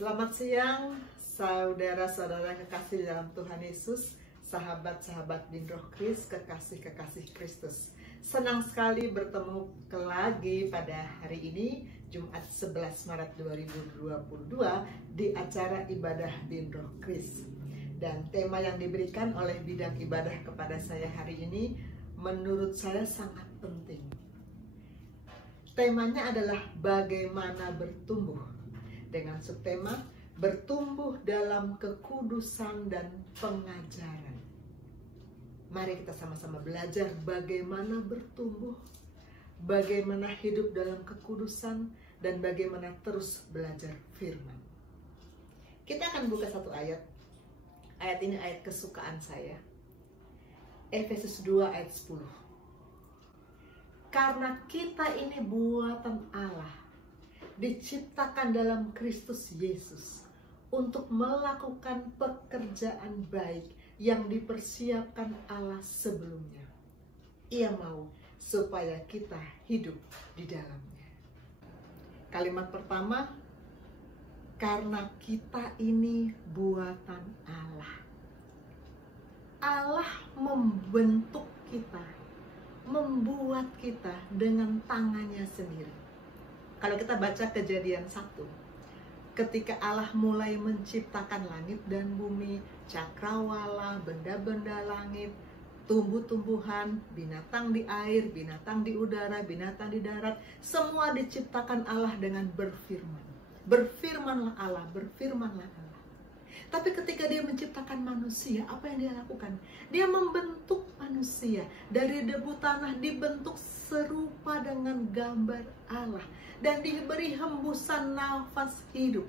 Selamat siang, saudara-saudara kekasih dalam Tuhan Yesus, sahabat-sahabat bin Roh Kris, kekasih-kekasih Kristus. Senang sekali bertemu lagi pada hari ini, Jumat 11 Maret 2022, di acara ibadah bin Roh Kris. Dan tema yang diberikan oleh bidang ibadah kepada saya hari ini, menurut saya sangat penting. Temanya adalah bagaimana bertumbuh, dengan subtema bertumbuh dalam kekudusan dan pengajaran. Mari kita sama-sama belajar bagaimana bertumbuh, bagaimana hidup dalam kekudusan, dan bagaimana terus belajar firman. Kita akan buka satu ayat. Ayat ini ayat kesukaan saya. Efesus 2 ayat 10. Karena kita ini buatan Allah, diciptakan dalam Kristus Yesus untuk melakukan pekerjaan baik yang dipersiapkan Allah sebelumnya. Ia mau supaya kita hidup di dalamnya. Kalimat pertama, karena kita ini buatan Allah. Allah membentuk kita, membuat kita dengan tangannya sendiri. Kalau kita baca Kejadian 1, ketika Allah mulai menciptakan langit dan bumi, cakrawala, benda-benda langit, tumbuh-tumbuhan, binatang di air, binatang di udara, binatang di darat, semua diciptakan Allah dengan berfirman. Berfirmanlah Allah, berfirmanlah Allah. Tapi ketika dia menciptakan manusia, apa yang dia lakukan? Dia membentuk manusia. Dari debu tanah dibentuk serupa dengan gambar Allah. Dan diberi hembusan nafas hidup.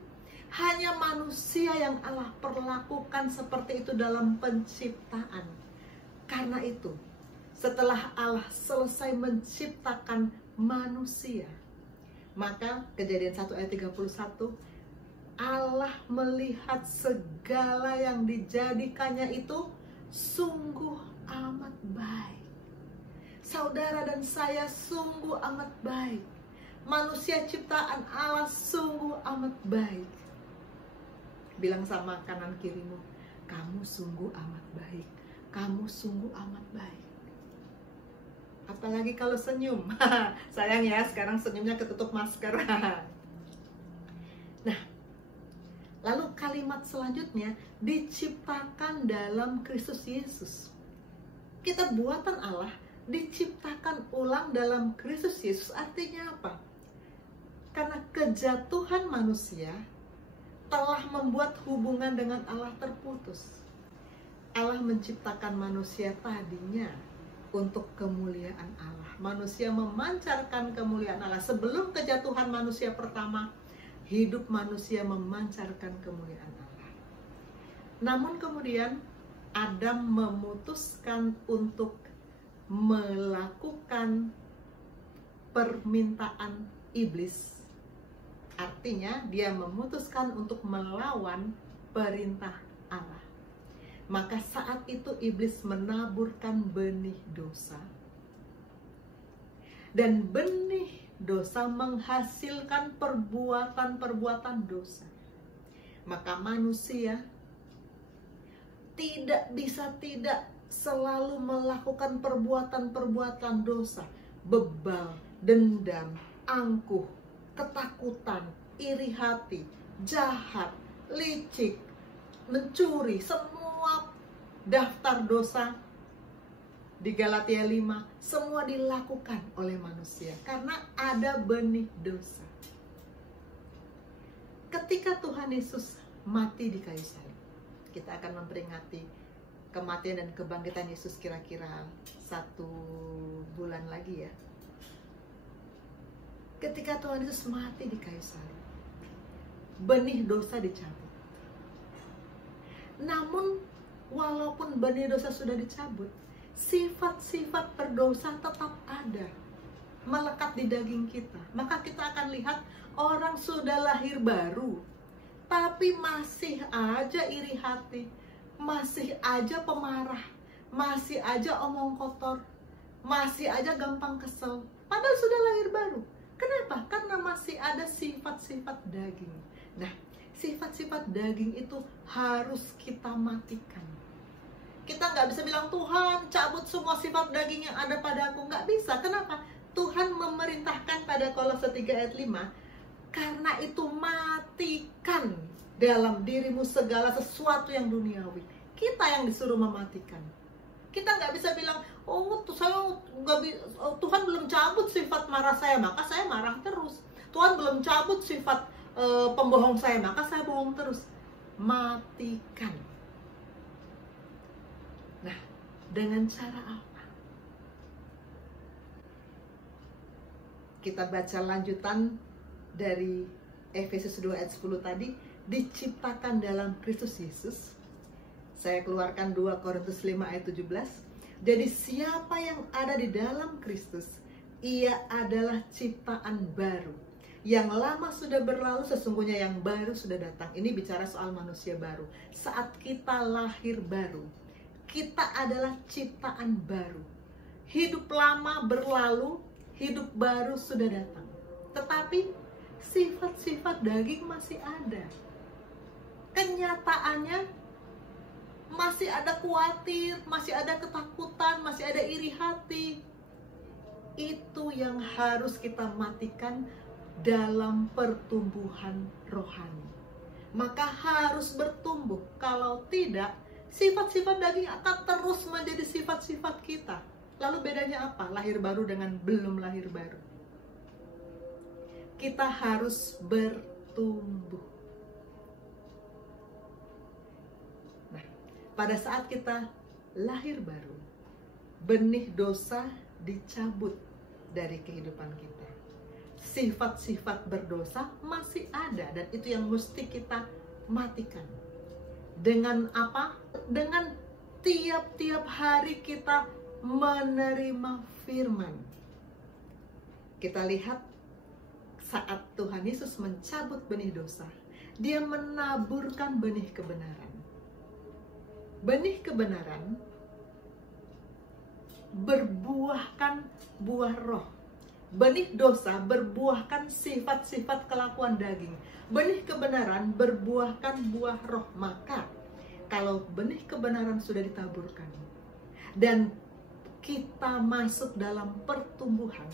Hanya manusia yang Allah perlakukan seperti itu dalam penciptaan. Karena itu, setelah Allah selesai menciptakan manusia, maka Kejadian 1 ayat 31, Allah melihat segala yang dijadikannya itu sungguh amat baik. Saudara dan saya sungguh amat baik. Manusia ciptaan Allah sungguh amat baik. Bilang sama kanan kirimu, kamu sungguh amat baik. Kamu sungguh amat baik. Apalagi kalau senyum. Sayang ya, sekarang senyumnya ketutup masker. Nah, lalu kalimat selanjutnya, diciptakan dalam Kristus Yesus. Kita buatan Allah, diciptakan ulang dalam Kristus Yesus. Artinya apa? Karena kejatuhan manusia telah membuat hubungan dengan Allah terputus. Allah menciptakan manusia tadinya untuk kemuliaan Allah. Manusia memancarkan kemuliaan Allah. Sebelum kejatuhan manusia pertama, hidup manusia memancarkan kemuliaan Allah. Namun kemudian Adam memutuskan untuk melakukan permintaan iblis. Artinya dia memutuskan untuk melawan perintah Allah. Maka saat itu iblis menaburkan benih dosa. Dan benih dosa menghasilkan perbuatan-perbuatan dosa. Maka manusia tidak bisa tidak selalu melakukan perbuatan-perbuatan dosa. Bebal, dendam, angkuh, ketakutan, iri hati, jahat, licik, mencuri, semua daftar dosa di Galatia 5, semua dilakukan oleh manusia karena ada benih dosa. Ketika Tuhan Yesus mati di kayu salib, kita akan memperingati kematian dan kebangkitan Yesus kira-kira 1 bulan lagi ya. Ketika Tuhan Yesus mati di kayu salib, benih dosa dicabut. Namun, walaupun benih dosa sudah dicabut, sifat-sifat berdosa tetap ada, melekat di daging kita. Maka kita akan lihat orang sudah lahir baru, tapi masih aja iri hati, masih aja pemarah, masih aja omong kotor, masih aja gampang kesel. Padahal sudah lahir baru. Kenapa? Karena masih ada sifat-sifat daging. Nah, sifat-sifat daging itu harus kita matikan. Kita nggak bisa bilang, Tuhan cabut semua sifat daging yang ada padaku. Nggak bisa. Kenapa? Tuhan memerintahkan pada Kolose 3 ayat 5, karena itu matikan dalam dirimu segala sesuatu yang duniawi. Kita yang disuruh mematikan. Kita nggak bisa bilang, Tuhan belum cabut sifat marah saya, maka saya marah terus. Tuhan belum cabut sifat pembohong saya, maka saya bohong terus. Matikan. Nah, dengan cara apa? Kita baca lanjutan dari Efesus 2 ayat 10 tadi, diciptakan dalam Kristus Yesus. Saya keluarkan 2 Korintus 5 ayat 17. Jadi siapa yang ada di dalam Kristus, ia adalah ciptaan baru. Yang lama sudah berlalu, sesungguhnya yang baru sudah datang. Ini bicara soal manusia baru. Saat kita lahir baru, kita adalah ciptaan baru. Hidup lama berlalu, hidup baru sudah datang. Tetapi sifat-sifat daging masih ada. Kenyataannya masih ada khawatir, masih ada ketakutan, masih ada iri hati. Itu yang harus kita matikan dalam pertumbuhan rohani. Maka harus bertumbuh. Kalau tidak, sifat-sifat daging akan terus menjadi sifat-sifat kita. Lalu bedanya apa? Lahir baru dengan belum lahir baru. Kita harus bertumbuh. Nah, pada saat kita lahir baru, benih dosa dicabut dari kehidupan kita. Sifat-sifat berdosa masih ada, dan itu yang mesti kita matikan. Dengan apa? Dengan tiap-tiap hari kita menerima firman. Kita lihat saat Tuhan Yesus mencabut benih dosa, Dia menaburkan benih kebenaran. Benih kebenaran berbuahkan buah roh. Benih dosa berbuahkan sifat-sifat kelakuan daging. Benih kebenaran berbuahkan buah roh. Maka kalau benih kebenaran sudah ditaburkan dan kita masuk dalam pertumbuhan,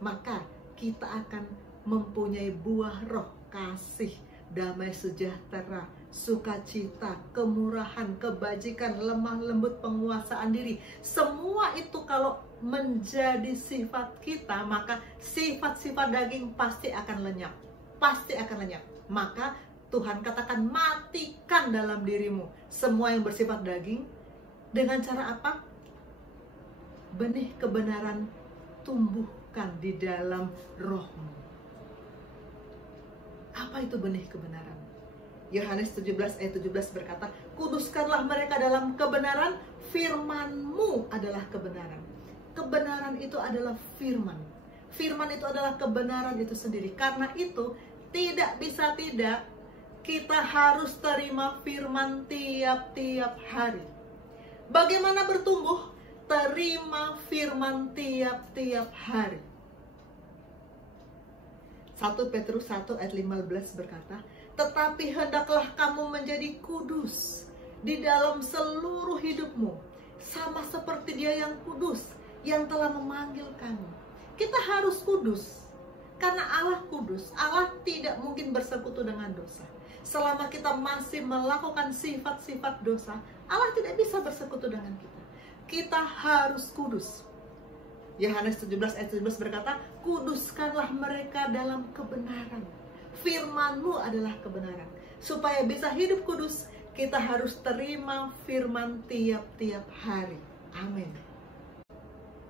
maka kita akan mempunyai buah roh, kasih, damai sejahtera, sukacita, kemurahan, kebajikan, lemah lembut, penguasaan diri. Semua itu kalau menjadi sifat kita, maka sifat-sifat daging pasti akan lenyap. Pasti akan lenyap. Maka Tuhan katakan, matikan dalam dirimu semua yang bersifat daging. Dengan cara apa? Benih kebenaran tumbuhkan di dalam rohmu. Apa itu benih kebenaran? Yohanes 17 ayat 17 berkata, kuduskanlah mereka dalam kebenaran, firman-Mu adalah kebenaran. Kebenaran itu adalah firman. Firman itu adalah kebenaran itu sendiri. Karena itu tidak bisa tidak, kita harus terima firman tiap-tiap hari. Bagaimana bertumbuh? Terima firman tiap-tiap hari. 1 Petrus 1 ayat 15 berkata, tetapi hendaklah kamu menjadi kudus di dalam seluruh hidupmu, sama seperti Dia yang kudus, yang telah memanggil kamu. Kita harus kudus, karena Allah kudus. Allah tidak mungkin bersekutu dengan dosa. Selama kita masih melakukan sifat-sifat dosa, Allah tidak bisa bersekutu dengan kita. Kita harus kudus. Yohanes 17 ayat 17 berkata, kuduskanlah mereka dalam kebenaran. Firman-Mu adalah kebenaran. Supaya bisa hidup kudus, kita harus terima firman tiap-tiap hari. Amin.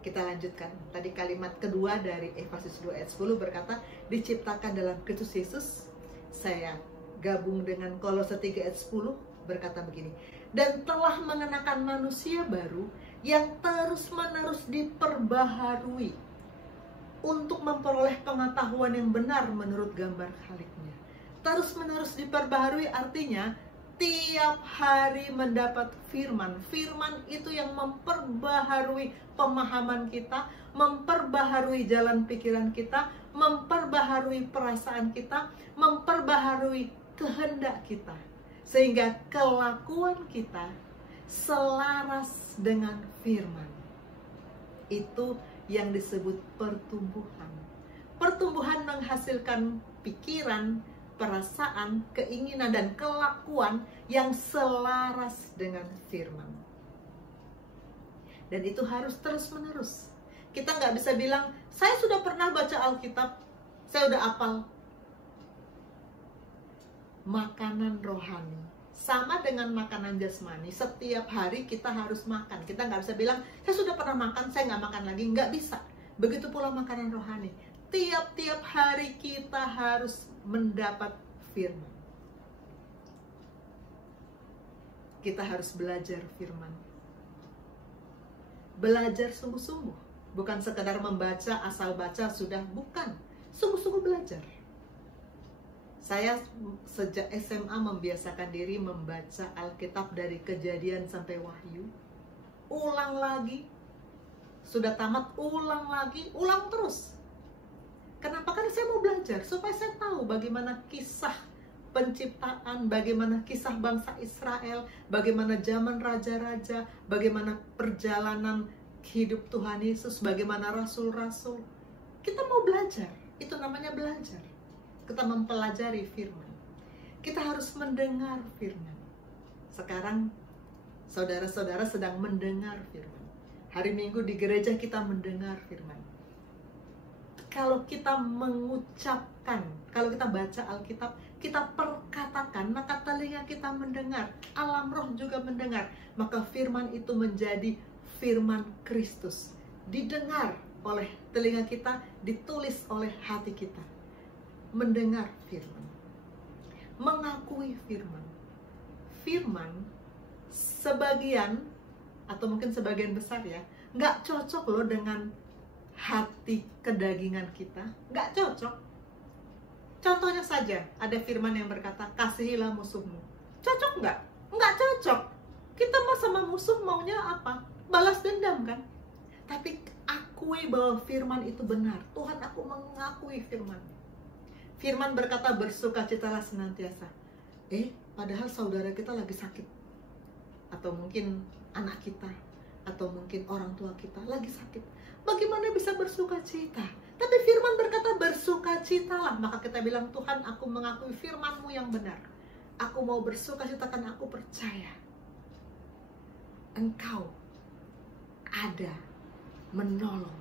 Kita lanjutkan. Tadi kalimat kedua dari Efesus 2 ayat 10 berkata, diciptakan dalam Kristus Yesus. Saya gabung dengan Kolose 3 ayat 10 berkata begini, dan telah mengenakan manusia baru yang terus-menerus diperbaharui untuk memperoleh pengetahuan yang benar menurut gambar Khaliknya. Terus-menerus diperbaharui artinya tiap hari mendapat firman. Firman itu yang memperbaharui pemahaman kita, memperbaharui jalan pikiran kita, memperbaharui perasaan kita, memperbaharui kehendak kita, sehingga kelakuan kita selaras dengan firman. Itu yang disebut pertumbuhan. Pertumbuhan menghasilkan pikiran, perasaan, keinginan, dan kelakuan yang selaras dengan firman. Dan itu harus terus-menerus. Kita nggak bisa bilang, saya sudah pernah baca Alkitab, saya udah hafal. Makanan rohani sama dengan makanan jasmani. Setiap hari kita harus makan. Kita nggak bisa bilang, saya sudah pernah makan, saya nggak makan lagi. Nggak bisa. Begitu pula makanan rohani. Tiap-tiap hari kita harus mendapat firman. Kita harus belajar firman. Belajar sungguh-sungguh. Bukan sekedar membaca, asal baca sudah. Bukan. Sungguh-sungguh belajar. Saya sejak SMA membiasakan diri membaca Alkitab dari Kejadian sampai Wahyu. Ulang lagi. Sudah tamat, ulang lagi, ulang terus. Kenapa? Karena saya mau belajar, supaya saya tahu bagaimana kisah penciptaan, bagaimana kisah bangsa Israel, bagaimana zaman raja-raja, bagaimana perjalanan hidup Tuhan Yesus, bagaimana rasul-rasul. Kita mau belajar, itu namanya belajar. Kita mempelajari firman. Kita harus mendengar firman. Sekarang saudara-saudara sedang mendengar firman. Hari Minggu di gereja kita mendengar firman. Kalau kita mengucapkan, kalau kita baca Alkitab, kita perkatakan, maka telinga kita mendengar, alam roh juga mendengar, maka firman itu menjadi firman Kristus, didengar oleh telinga kita, ditulis oleh hati kita. Mendengar firman, mengakui firman. Firman sebagian atau mungkin sebagian besar ya, nggak cocok loh dengan hati kedagingan kita, nggak cocok. Contohnya saja, ada firman yang berkata, kasihilah musuhmu. Cocok nggak? Nggak cocok. Kita mau sama musuh maunya apa? Balas dendam kan? Tapi akui bahwa firman itu benar. Tuhan, aku mengakui firman. Firman berkata, bersukacitalah senantiasa. Padahal saudara kita lagi sakit. Atau mungkin anak kita, atau mungkin orang tua kita lagi sakit. Bagaimana bisa bersukacita? Tapi firman berkata bersukacitalah. Maka kita bilang, Tuhan, aku mengakui firman-Mu yang benar. Aku mau bersukacita karena aku percaya Engkau ada menolong.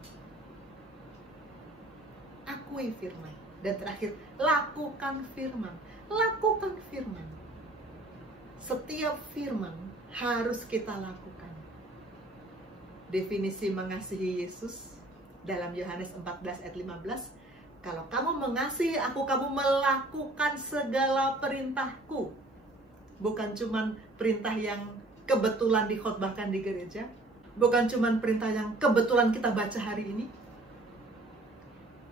Akui firman. Dan terakhir, lakukan firman. Lakukan firman. Setiap firman harus kita lakukan. Definisi mengasihi Yesus dalam Yohanes 14 ayat 15, kalau kamu mengasihi aku, kamu melakukan segala perintahku. Bukan cuma perintah yang kebetulan dikhotbahkan di gereja, bukan cuma perintah yang kebetulan kita baca hari ini.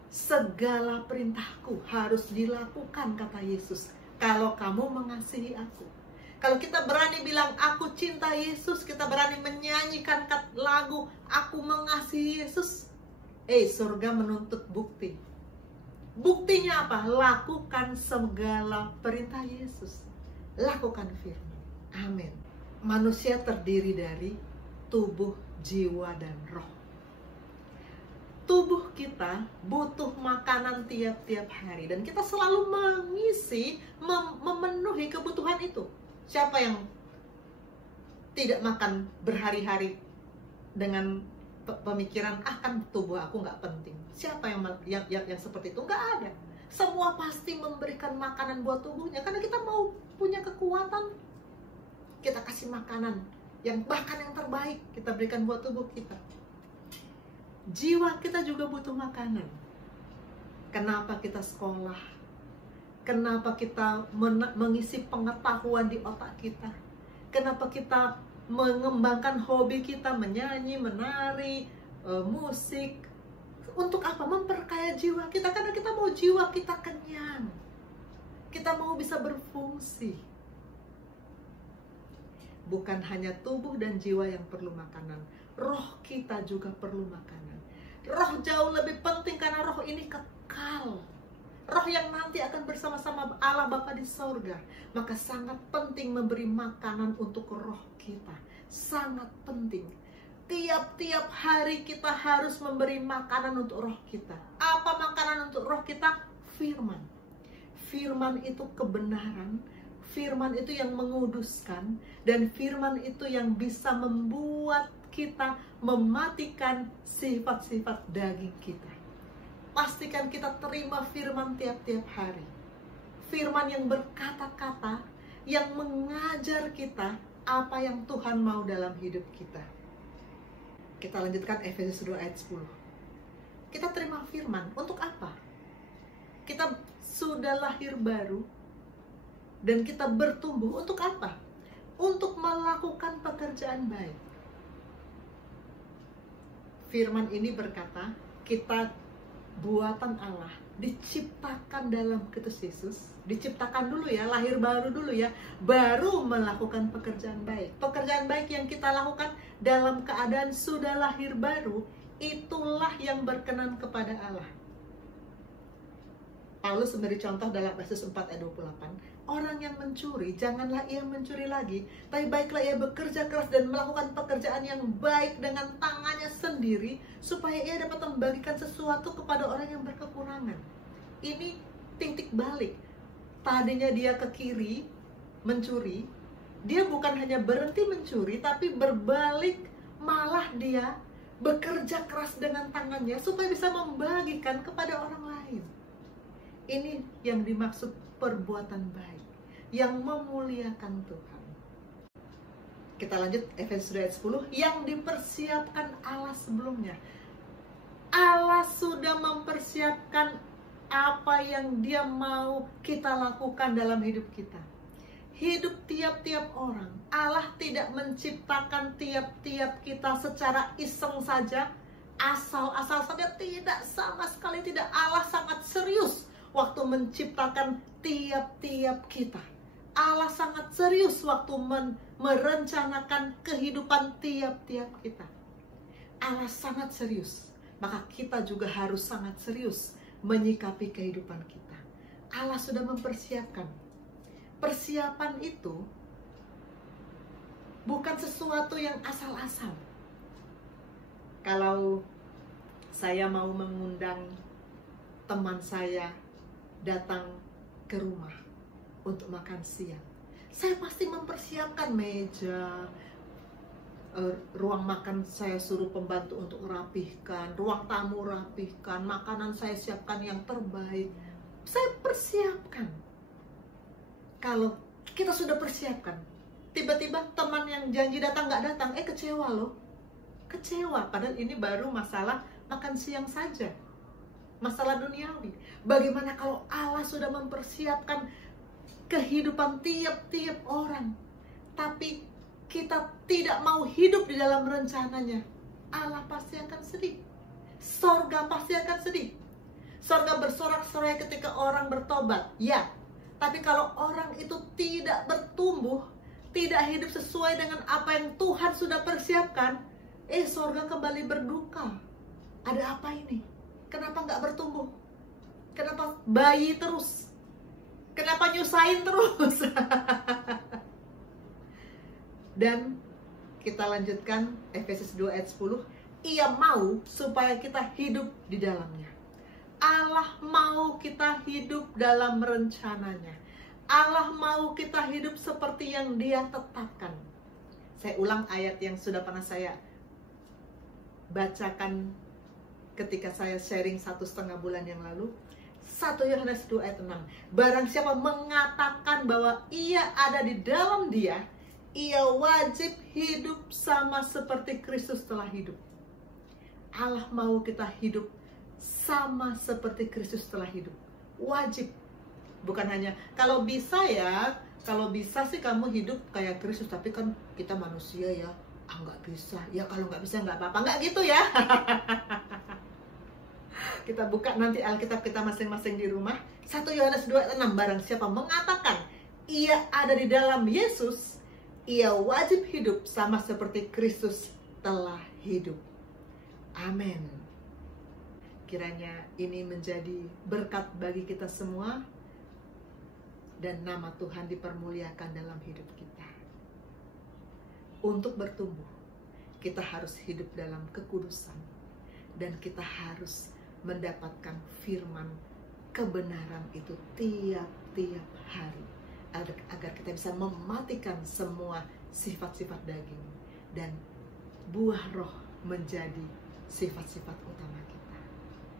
Segala perintahku harus dilakukan, kata Yesus, kalau kamu mengasihi aku. Kalau kita berani bilang, aku cinta Yesus, kita berani menyanyikan lagu, aku mengasihi Yesus, surga menuntut bukti. Buktinya apa? Lakukan segala perintah Yesus. Lakukan firman. Amin. Manusia terdiri dari tubuh, jiwa, dan roh. Tubuh kita butuh makanan tiap-tiap hari. Dan kita selalu mengisi, memenuhi kebutuhan itu. Siapa yang tidak makan berhari-hari dengan pemikiran, kan tubuh aku nggak penting. Siapa yang seperti itu? Nggak ada. Semua pasti memberikan makanan buat tubuhnya. Karena kita mau punya kekuatan, kita kasih makanan bahkan yang terbaik kita berikan buat tubuh kita. Jiwa kita juga butuh makanan. Kenapa kita sekolah? Kenapa kita mengisi pengetahuan di otak kita? Kenapa kita mengembangkan hobi kita, menyanyi, menari, musik? Untuk apa? Memperkaya jiwa kita. Karena kita mau jiwa kita kenyang. Kita mau bisa berfungsi. Bukan hanya tubuh dan jiwa yang perlu makanan. Roh kita juga perlu makanan. Roh jauh lebih penting karena roh ini kekal. roh yang nanti akan bersama-sama Allah Bapa di sorga. Maka sangat penting memberi makanan untuk roh kita. Sangat penting. Tiap-tiap hari kita harus memberi makanan untuk roh kita. Apa makanan untuk roh kita? Firman. Firman itu kebenaran. Firman itu yang menguduskan. Dan firman itu yang bisa membuat kita mematikan sifat-sifat daging kita. Pastikan kita terima firman tiap-tiap hari. Firman yang berkata-kata, yang mengajar kita apa yang Tuhan mau dalam hidup kita. Kita lanjutkan Efesus 2 ayat 10. Kita terima firman untuk apa? Kita sudah lahir baru dan kita bertumbuh untuk apa? Untuk melakukan pekerjaan baik. Firman ini berkata, kita buatan Allah, diciptakan dalam Kristus Yesus. Diciptakan dulu ya, lahir baru dulu ya, baru melakukan pekerjaan baik. Pekerjaan baik yang kita lakukan dalam keadaan sudah lahir baru, itulah yang berkenan kepada Allah. Paulus memberi contoh dalam Efesus 4 ayat 28. Orang yang mencuri, janganlah ia mencuri lagi, tapi baiklah ia bekerja keras dan melakukan pekerjaan yang baik dengan tangannya sendiri, supaya ia dapat membagikan sesuatu kepada orang yang berkekurangan. Ini titik balik. Tadinya dia ke kiri, mencuri, dia bukan hanya berhenti mencuri, tapi berbalik, malah dia bekerja keras dengan tangannya, supaya bisa membagikan kepada orang lain. Ini yang dimaksud perbuatan baik, yang memuliakan Tuhan. Kita lanjut Efesus 2 ayat 10, yang dipersiapkan Allah sebelumnya. Allah sudah mempersiapkan apa yang Dia mau kita lakukan dalam hidup kita. Hidup tiap-tiap orang, Allah tidak menciptakan tiap-tiap kita secara iseng saja, asal-asal saja, tidak, sama sekali tidak. Allah sangat serius waktu menciptakan tiap-tiap kita. Allah sangat serius waktu merencanakan kehidupan tiap-tiap kita. Allah sangat serius. Maka kita juga harus sangat serius menyikapi kehidupan kita. Allah sudah mempersiapkan. Persiapan itu bukan sesuatu yang asal-asal. Kalau saya mau mengundang teman saya datang ke rumah untuk makan siang, saya pasti mempersiapkan meja, ruang makan saya suruh pembantu untuk rapihkan, ruang tamu rapihkan, makanan saya siapkan yang terbaik. Saya persiapkan. Kalau kita sudah persiapkan, tiba-tiba teman yang janji datang nggak datang, kecewa loh. Kecewa, padahal ini baru masalah makan siang saja. Masalah duniawi. Bagaimana kalau Allah sudah mempersiapkan kehidupan tiap-tiap orang, tapi kita tidak mau hidup di dalam rencananya? Allah pasti akan sedih. Sorga pasti akan sedih. Sorga bersorak-sorai ketika orang bertobat, ya. Tapi kalau orang itu tidak bertumbuh, tidak hidup sesuai dengan apa yang Tuhan sudah persiapkan, sorga kembali berduka. Ada apa ini? Kenapa nggak bertumbuh? Kenapa bayi terus? Kenapa nyusahin terus? Dan kita lanjutkan Efesus 2 ayat 10. Ia mau supaya kita hidup di dalamnya. Allah mau kita hidup dalam rencananya. Allah mau kita hidup seperti yang Dia tetapkan. Saya ulang ayat yang sudah pernah saya bacakan ketika saya sharing 1,5 bulan yang lalu. 1 Yohanes 2 ayat 6. Barang siapa mengatakan bahwa ia ada di dalam Dia, ia wajib hidup sama seperti Kristus telah hidup. Allah mau kita hidup sama seperti Kristus telah hidup. Wajib. Bukan hanya kalau bisa ya, kalau bisa sih kamu hidup kayak Kristus, tapi kan kita manusia ya, nggak bisa. Ya kalau nggak bisa nggak apa-apa, nggak gitu ya. Kita buka nanti Alkitab kita masing-masing di rumah. 1 Yohanes 2:6, barang siapa mengatakan ia ada di dalam Yesus, ia wajib hidup sama seperti Kristus telah hidup. Amin. Kiranya ini menjadi berkat bagi kita semua, dan nama Tuhan dipermuliakan dalam hidup kita. Untuk bertumbuh, kita harus hidup dalam kekudusan, dan kita harus mendapatkan firman kebenaran itu tiap-tiap hari, agar kita bisa mematikan semua sifat-sifat daging, dan buah roh menjadi sifat-sifat utama kita.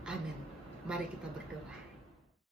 Amin. Mari kita berdoa.